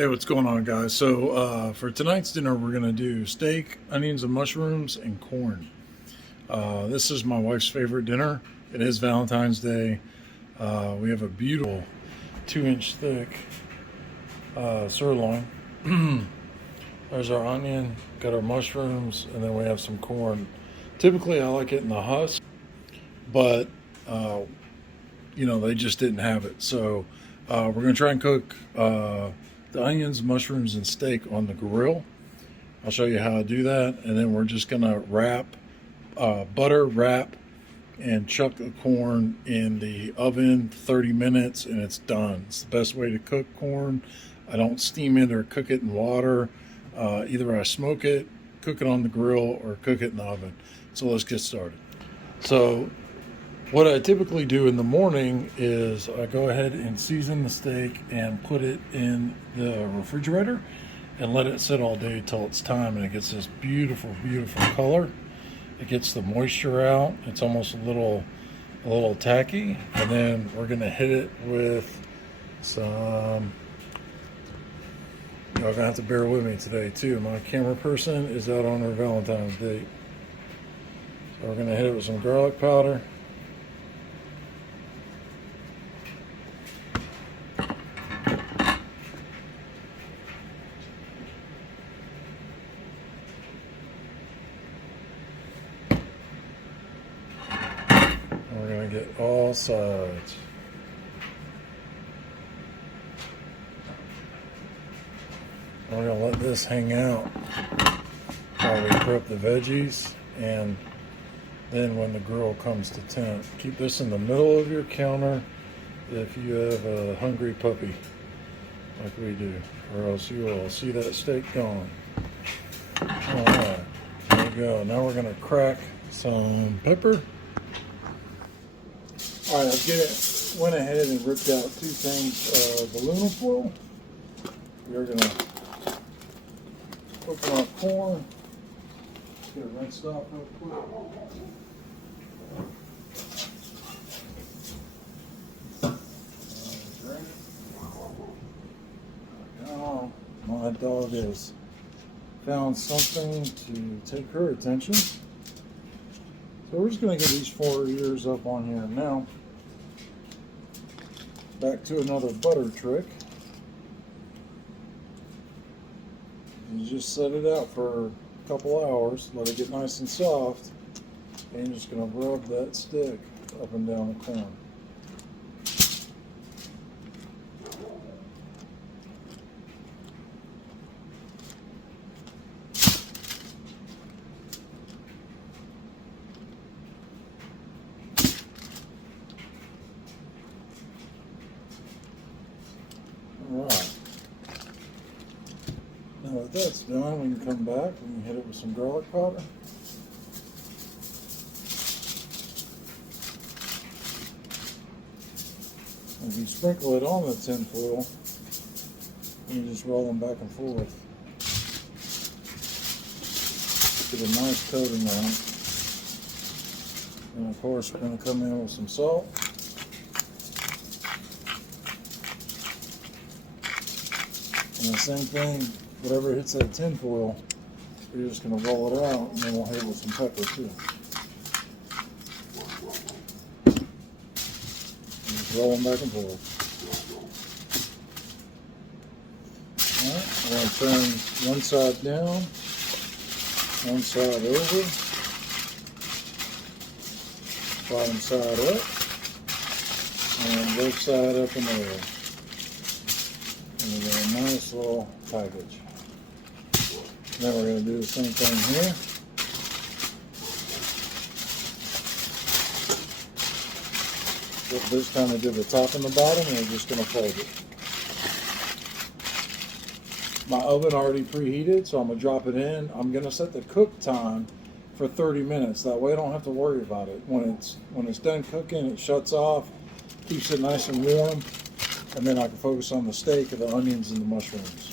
Hey, what's going on, guys? So for tonight's dinner, we're going to do steak, onions and mushrooms, and corn. This is my wife's favorite dinner. It is Valentine's Day. We have a beautiful 2-inch thick sirloin. There's our onion, got our mushrooms, and then we have some corn. Typically, I like it in the husk, but they just didn't have it. So we're going to try and cook the onions, mushrooms, and steak on the grill. I'll show you how to do that, and then we're just gonna butter wrap and chuck the corn in the oven 30 minutes and it's done. It's the best way to cook corn. I don't steam it or cook it in water. Either I smoke it, cook it on the grill, or cook it in the oven. So let's get started. So what I typically do in the morning is I go ahead and season the steak and put it in the refrigerator and let it sit all day till it's time, and it gets this beautiful, beautiful color. It gets the moisture out. It's almost a little tacky, and then we're gonna hit it with some. Y'all gonna have to bear with me today too. My camera person is out on her Valentine's date, so we're gonna hit it with some garlic powder. We're going to get all sides. We're going to let this hang out while we prep the veggies, and then when the grill comes to temp, keep this in the middle of your counter if you have a hungry puppy like we do, or else you will see that steak gone. Alright, there we go. Now we're going to crack some pepper. All right, went ahead and ripped out 2 things of aluminum foil. We're going to open our corn. Let's get it rinsed off real quick. Now, my dog has found something to take her attention. So we're just going to get these 4 ears up on here now. Back to another butter trick. You just set it out for a couple hours, let it get nice and soft, and you're just going to rub that stick up and down the corn. Alright, now that that's done, we can come back and hit it with some garlic powder. If you sprinkle it on the tin foil, you just roll them back and forth. Get a nice coating on it. And of course, we're going to come in with some salt. And the same thing, whatever hits that tin foil, we're just going to roll it out, and then we'll hit it with some pepper too. And just roll them back and forth. Alright, we're going to turn one side down, one side over, bottom side up, and left side up and over. And we got a nice little package. Now we're going to do the same thing here. This time I did the top and the bottom, and we're just going to fold it. My oven already preheated, so I'm going to drop it in. I'm going to set the cook time for 30 minutes. That way I don't have to worry about it. When it's done cooking, it shuts off, keeps it nice and warm. And then I can focus on the steak and the onions and the mushrooms.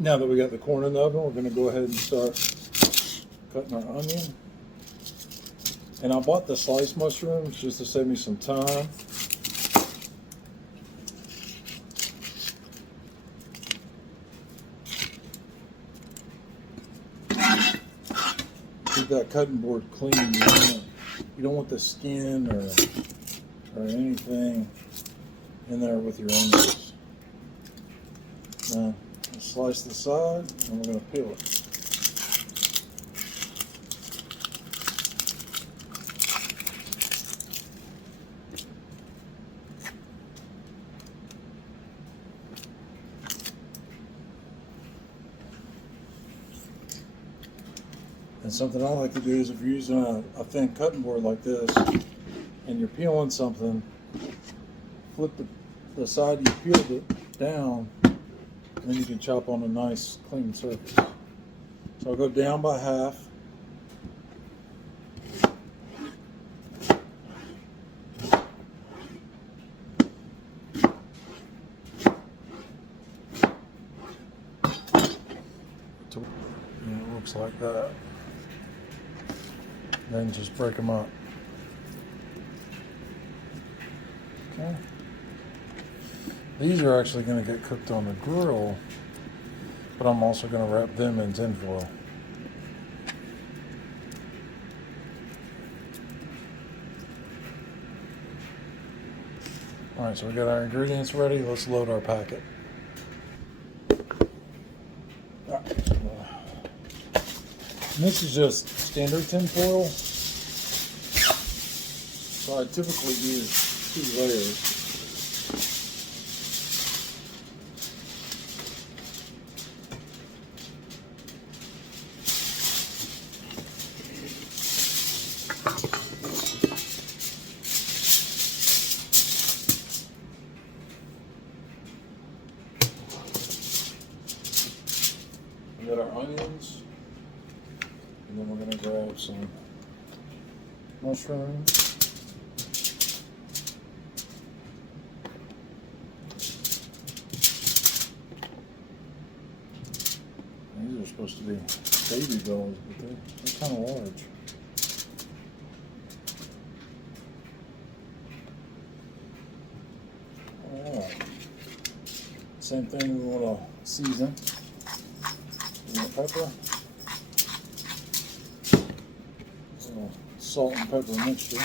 Now that we got the corn in the oven, we're going to go ahead and start cutting our onion. And I bought the sliced mushrooms just to save me some time. keep that cutting board clean. You don't want the skin or anything in there with your onions. Now, slice the side, and we're going to peel it. And something I like to do is if you're using a thin cutting board like this and you're peeling something, flip the side you peeled it down, and then you can chop on a nice clean surface. So I'll go down by half. And it looks like that. Then just break them up. Okay. These are actually going to get cooked on the grill, but I'm also going to wrap them in tin foil. Alright, so we got our ingredients ready. Let's load our packet. And this is just standard tin foil. So I typically use 2 layers. We got our onions. And then we're going to grab some mushrooms. These are supposed to be baby bells, but they're kind of large. Alright. Same thing, we want to season. A little pepper. Salt and pepper mixture.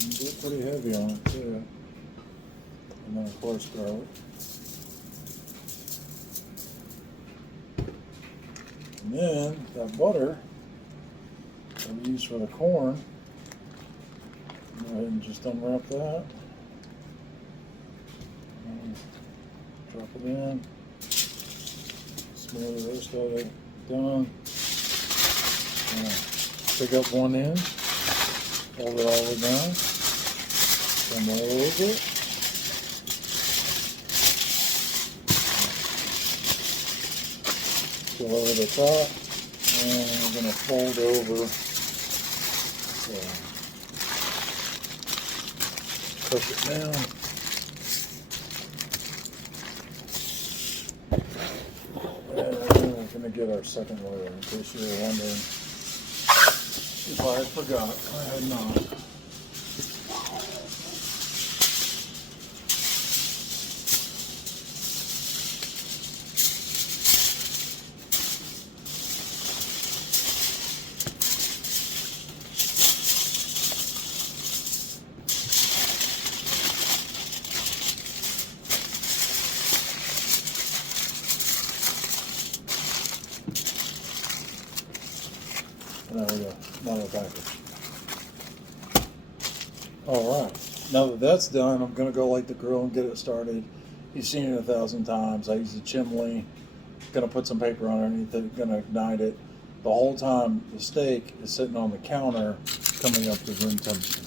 And get pretty heavy on it too. And then of course garlic. And then that butter that we use for the corn. Go ahead and just unwrap that. And drop it in. Smear the rest of it. Done. Pick up one end, hold it all the way down, come over, go over the top, and we're going to fold over, so cook it down. And we're going to get our second layer, in case you were wondering. If I had forgot, I had not. Now we go, another package. Alright, now that that's done, I'm going to go light the grill and get it started. You've seen it 1,000 times. I use a chimney, going to put some paper underneath it, going to ignite it. The whole time the steak is sitting on the counter, coming up to room temperature.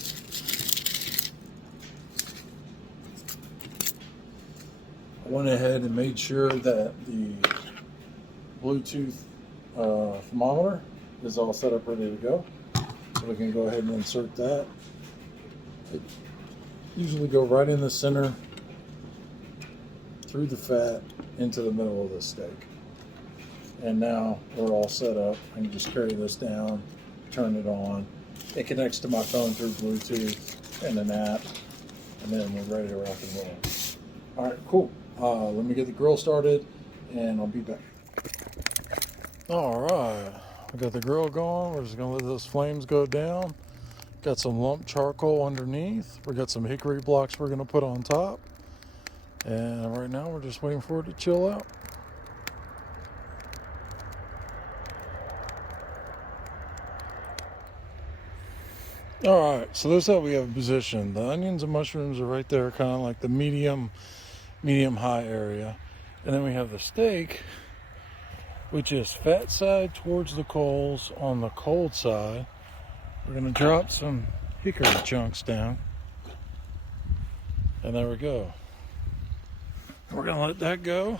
I went ahead and made sure that the Bluetooth thermometer is all set up ready to go. So we can go ahead and insert that. It usually go right in the center, through the fat, into the middle of the steak. And now we're all set up. I can just carry this down, turn it on. It connects to my phone through Bluetooth and an app, and then we're ready to rock and roll. All right, cool. Let me get the grill started, and I'll be back. All right, we got the grill going. We're just gonna let those flames go down. Got some lump charcoal underneath. We got some hickory blocks we're gonna put on top. And right now we're just waiting for it to chill out. All right, so this is how we have it positioned. The onions and mushrooms are right there, kind of like the medium high area. And then we have the steak, which is fat side towards the coals on the cold side. We're gonna drop some hickory chunks down. And there we go. We're gonna let that go.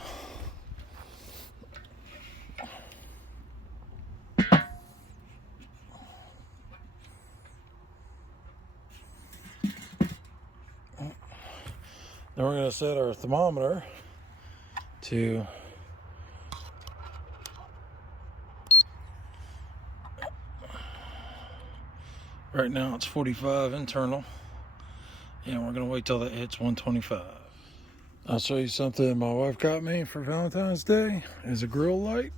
Then we're gonna set our thermometer to right now it's 45 internal, and we're gonna wait till that hits 125. I'll show you something my wife got me for Valentine's Day. Is a grill light.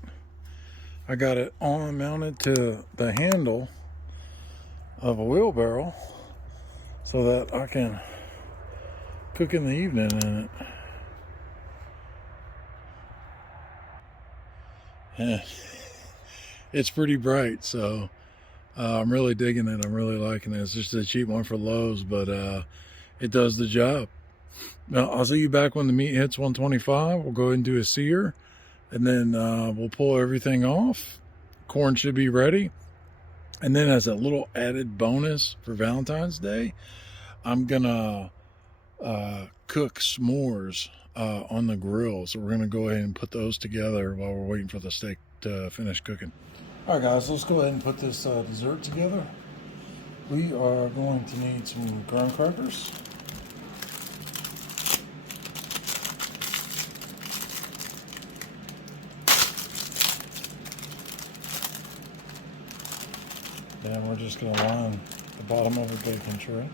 I got it on mounted to the handle of a wheelbarrow so that I can cook in the evening in it. And it's pretty bright, so I'm really digging it. I'm really liking it. It's just a cheap one for Lowe's, but it does the job. Now, I'll see you back when the meat hits 125. We'll go ahead and do a sear, and then we'll pull everything off. Corn should be ready. And then as a little added bonus for Valentine's Day, I'm going to cook s'mores on the grill. So we're going to go ahead and put those together while we're waiting for the steak to finish cooking. All right, guys, let's go ahead and put this dessert together. We are going to need some graham crackers. And we're just going to line the bottom of a baking tray.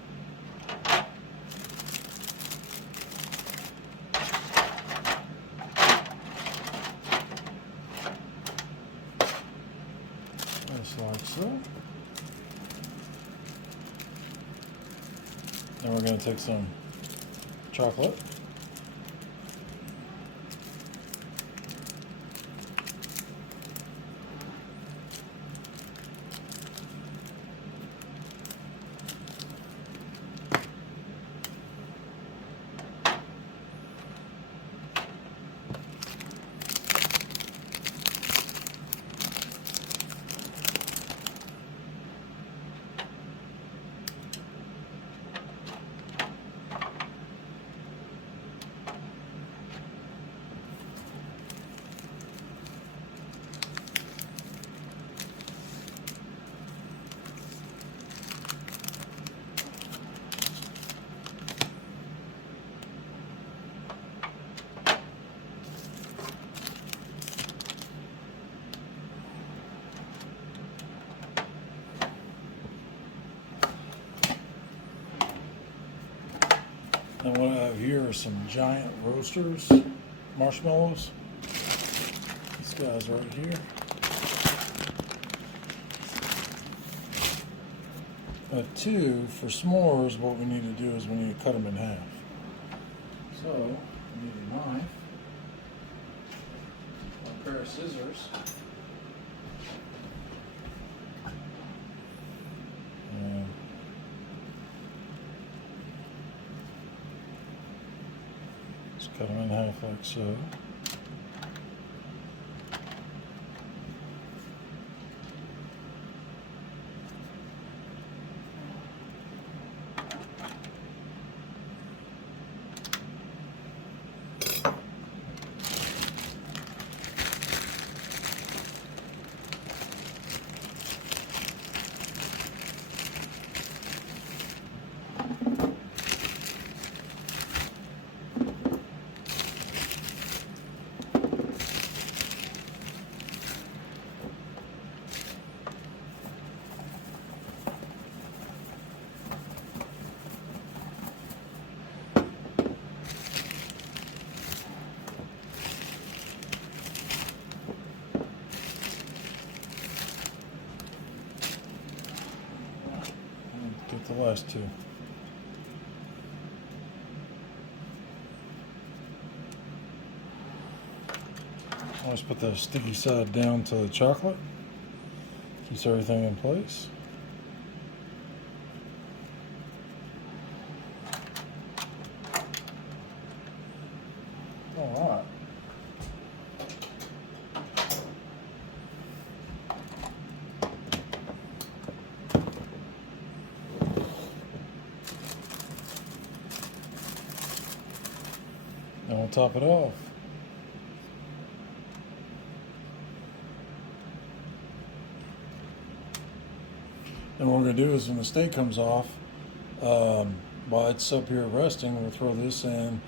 Just like so. Then we're going to take some chocolate. And what I have here are some giant roasters, marshmallows. These guys right here. But two, for s'mores, what we need to do is we need to cut them in half. So, we need a knife, a pair of scissors, and just cut them in half like so. last two. Always put the sticky side down to the chocolate. Keeps everything in place. All right. Now we'll top it off. And what we're going to do is when the steak comes off, while it's up here resting, we'll throw this in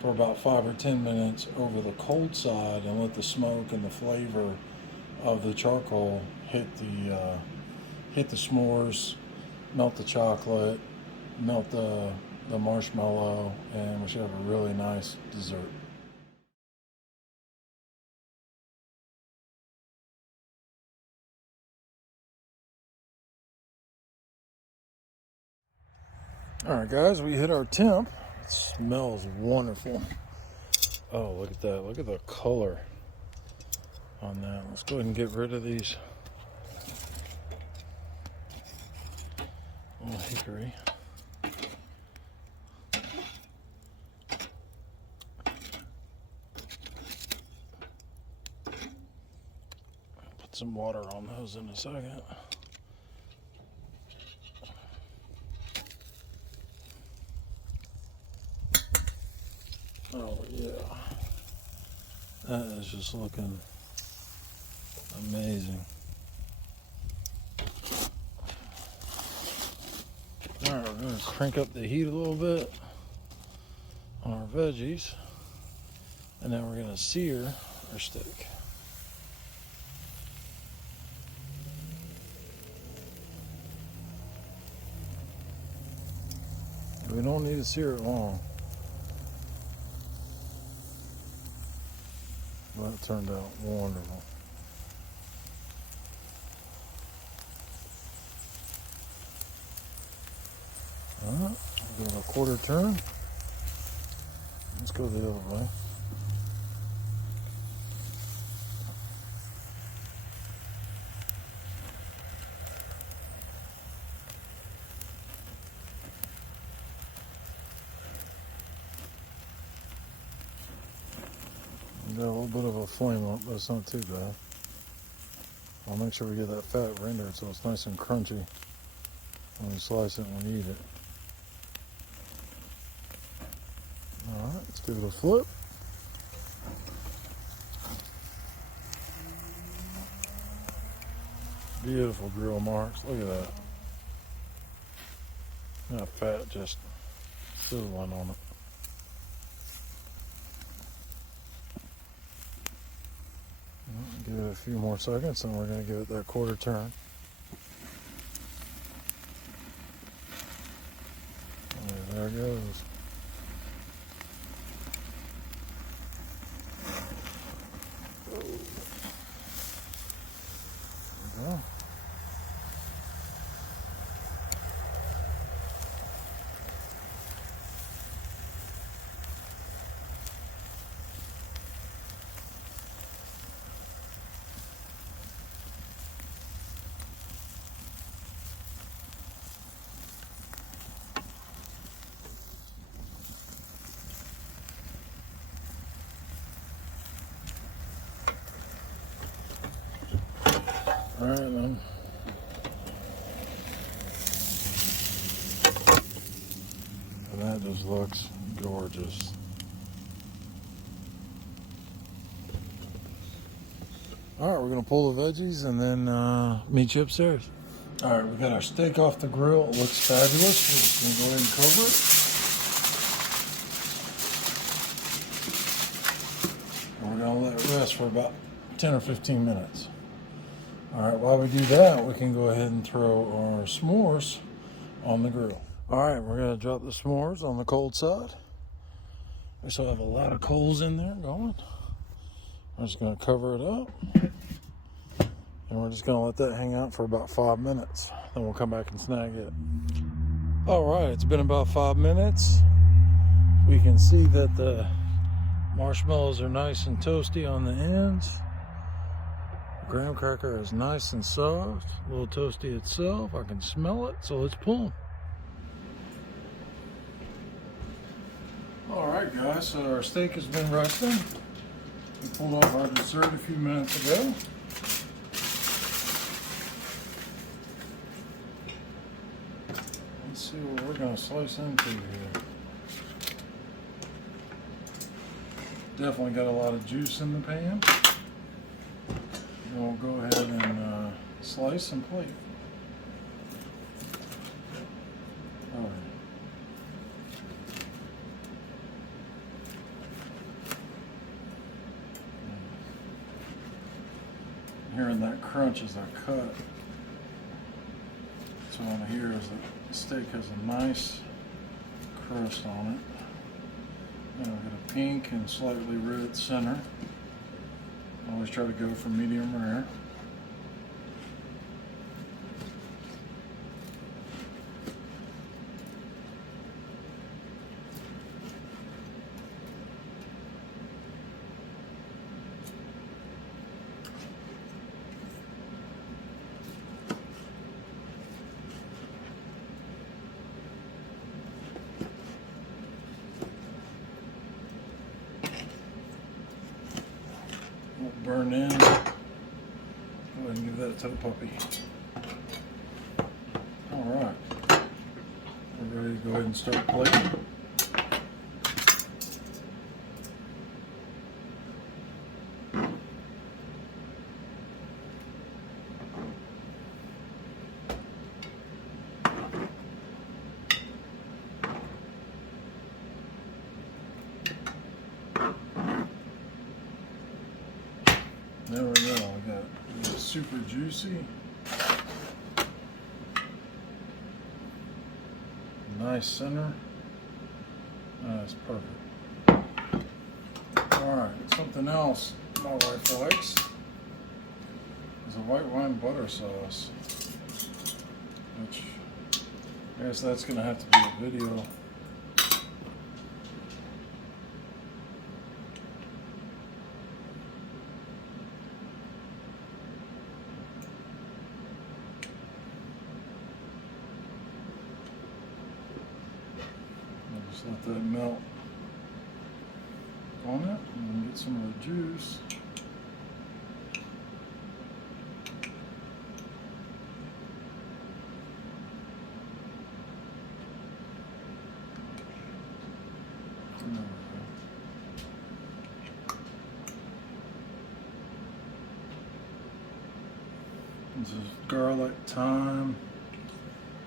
for about 5 or 10 minutes over the cold side and let the smoke and the flavor of the charcoal hit the s'mores, melt the chocolate, melt the marshmallow, and we should have a really nice dessert. All right, guys, we hit our temp. It smells wonderful. Oh, look at that. Look at the color on that. Let's go ahead and get rid of these little hickory. Put some water on those in a second. Oh yeah, that is just looking amazing. All right, we're going to crank up the heat a little bit on our veggies, and then we're going to sear our steak. We don't need to sear it long. That turned out wonderful. All right, give it a quarter turn. Let's go the other way. Got a little bit of a flame up, but it's not too bad. I'll make sure we get that fat rendered so it's nice and crunchy when we slice it and we eat it. Alright, let's give it a flip. Beautiful grill marks. Look at that. That fat just sizzling on it. Give it a few more seconds and we're going to give it that quarter turn. And there it goes. There we go. All right, then. And that just looks gorgeous. All right, we're gonna pull the veggies and then meet you upstairs. All right, we got our steak off the grill. It looks fabulous. We're just gonna go ahead and cover it. And we're gonna let it rest for about 10 or 15 minutes. All right, while we do that, we can go ahead and throw our s'mores on the grill. All right, we're gonna drop the s'mores on the cold side. We still have a lot of coals in there going. I'm just gonna cover it up. And we're just gonna let that hang out for about 5 minutes. Then we'll come back and snag it. Alright, it's been about 5 minutes. We can see that the marshmallows are nice and toasty on the ends. The graham cracker is nice and soft, a little toasty itself. I can smell it, so let's pull them. Alright guys, so our steak has been resting. We pulled off our dessert a few minutes ago. Let's see what we're going to slice into here. Definitely got a lot of juice in the pan. And we'll go ahead and slice and plate. All right. Hearing that crunch as I cut. So what I hear is that the steak has a nice crust on it. And I've got a pink and slightly red center. I always try to go for medium rare. Burn in. Go ahead and give that to the puppy. Alright. We're ready to go ahead and start plating. There we go, I got it super juicy. Nice center. That's perfect. Alright, something else my wife likes is a white wine butter sauce. Which I guess that's gonna have to be a video. Just let that melt on it and get some of the juice. This is garlic, thyme,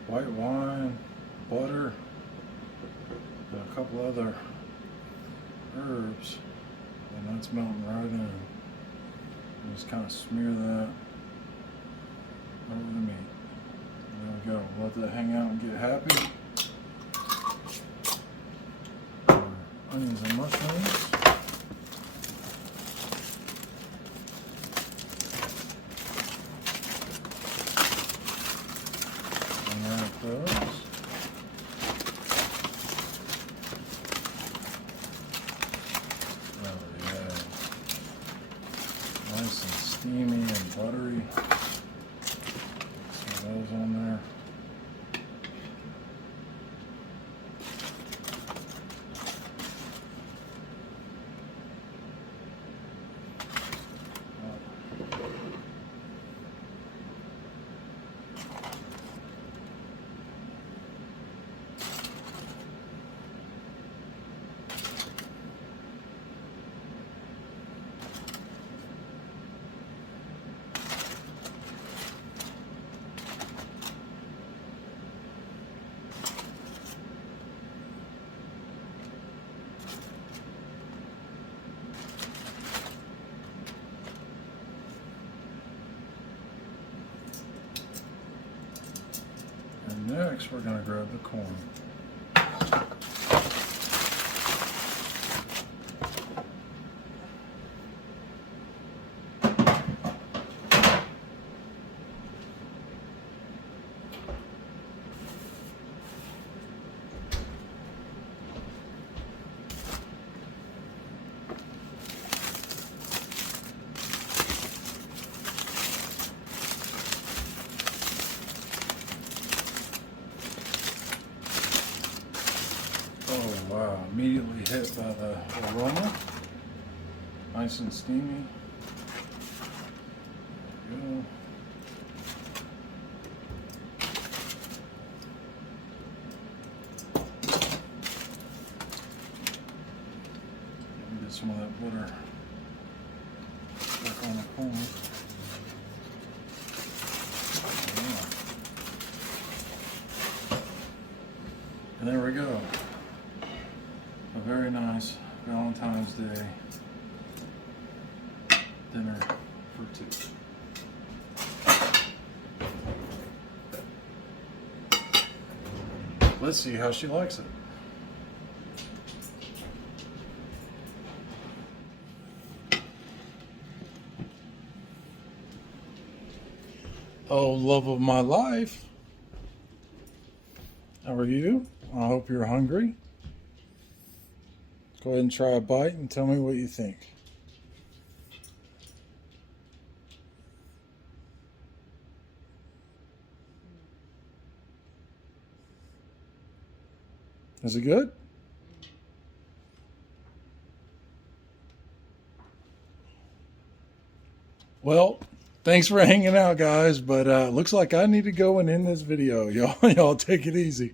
white wine, butter, and a couple other herbs, and that's melting right in. And just kind of smear that over the meat. There we go. Let that hang out and get happy. Onions and mushrooms. And wrap those. Nice and steamy and buttery. So those on there. And next, we're going to grab the corn. hit by the aroma. Nice and steamy. There we go. Get some of that butter back on the corn. And there we go. A very nice Valentine's Day dinner for two. Let's see how she likes it. Oh, love of my life. How are you? I hope you're hungry. Go ahead and try a bite and tell me what you think. Is it good? Well, thanks for hanging out, guys, but looks like I need to go and end this video. Y'all take it easy.